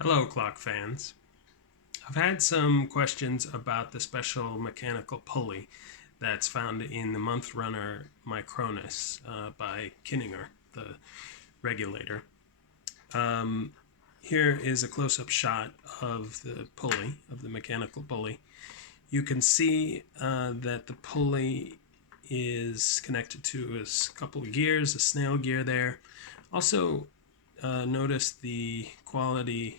Hello, clock fans. I've had some questions about the special mechanical pulley that's found in the month runner Micronis by Kieninger, the regulator. Here is a close-up shot of the pulley, of the mechanical pulley. You can see that the pulley is connected to a couple of gears, a snail gear there. Also, notice the quality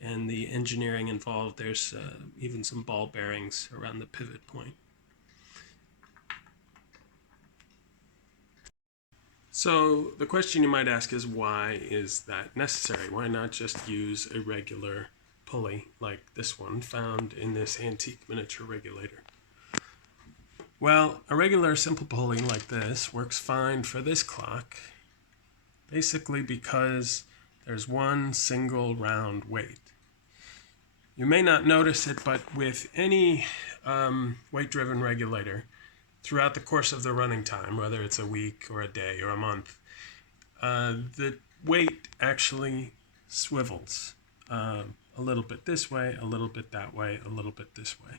and the engineering involved. There's even some ball bearings around the pivot point. So the question you might ask is, why is that necessary? Why not just use a regular pulley like this one found in this antique miniature regulator? Well, a regular simple pulley like this works fine for this clock, basically because there's one single round weight. You may not notice it, but with any weight-driven regulator, throughout the course of the running time, whether it's a week or a day or a month, the weight actually swivels a little bit this way, a little bit that way, a little bit this way,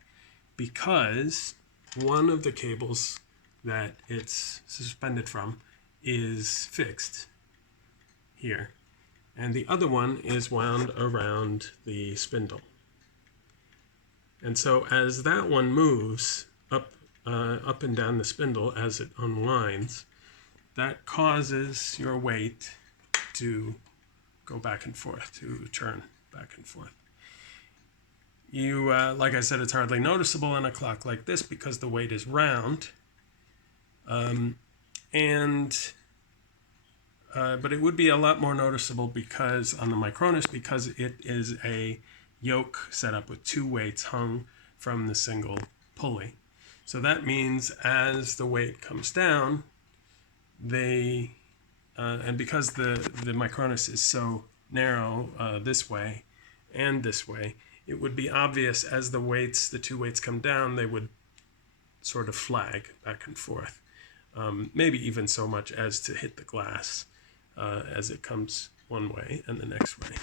because one of the cables that it's suspended from is fixed here, and the other one is wound around the spindle. And so as that one moves up and down the spindle as it unwinds, that causes your weight to go back and forth, to turn back and forth. Like I said, it's hardly noticeable in a clock like this because the weight is round. But it would be a lot more noticeable because on the Micronis, because it is a yoke set up with two weights hung from the single pulley. So that means as the weight comes down, and because the Micronis is so narrow this way and this way, it would be obvious as the two weights come down, they would sort of flag back and forth. Maybe even so much as to hit the glass as it comes one way and the next way.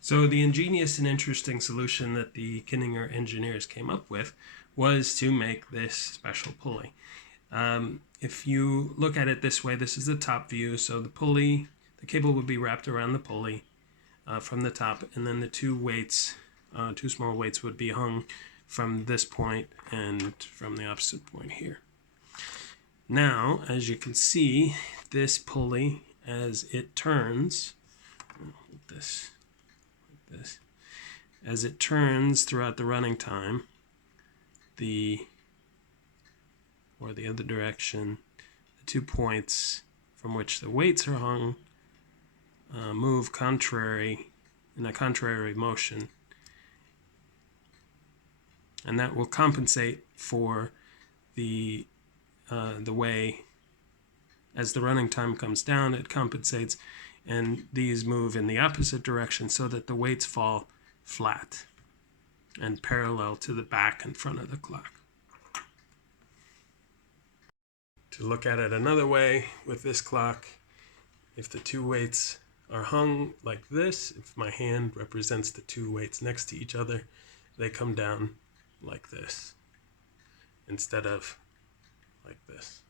So the ingenious and interesting solution that the Kieninger engineers came up with was to make this special pulley. If you look at it this way, this is the top view. So the cable would be wrapped around the pulley from the top, and then the two small weights would be hung from this point and from the opposite point here. Now, as you can see, this pulley, as it turns, as it turns throughout the running time, or the other direction, the 2 points from which the weights are hung move in a contrary motion, and that will compensate for the way as the running time comes down. It compensates, and these move in the opposite direction so that the weights fall flat and parallel to the back and front of the clock. To look at it another way, with this clock, if the two weights are hung like this, if my hand represents the two weights next to each other, they come down like this instead of like this.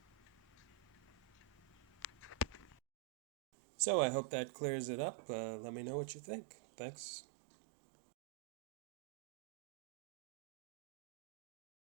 So I hope that clears it up. Let me know what you think. Thanks.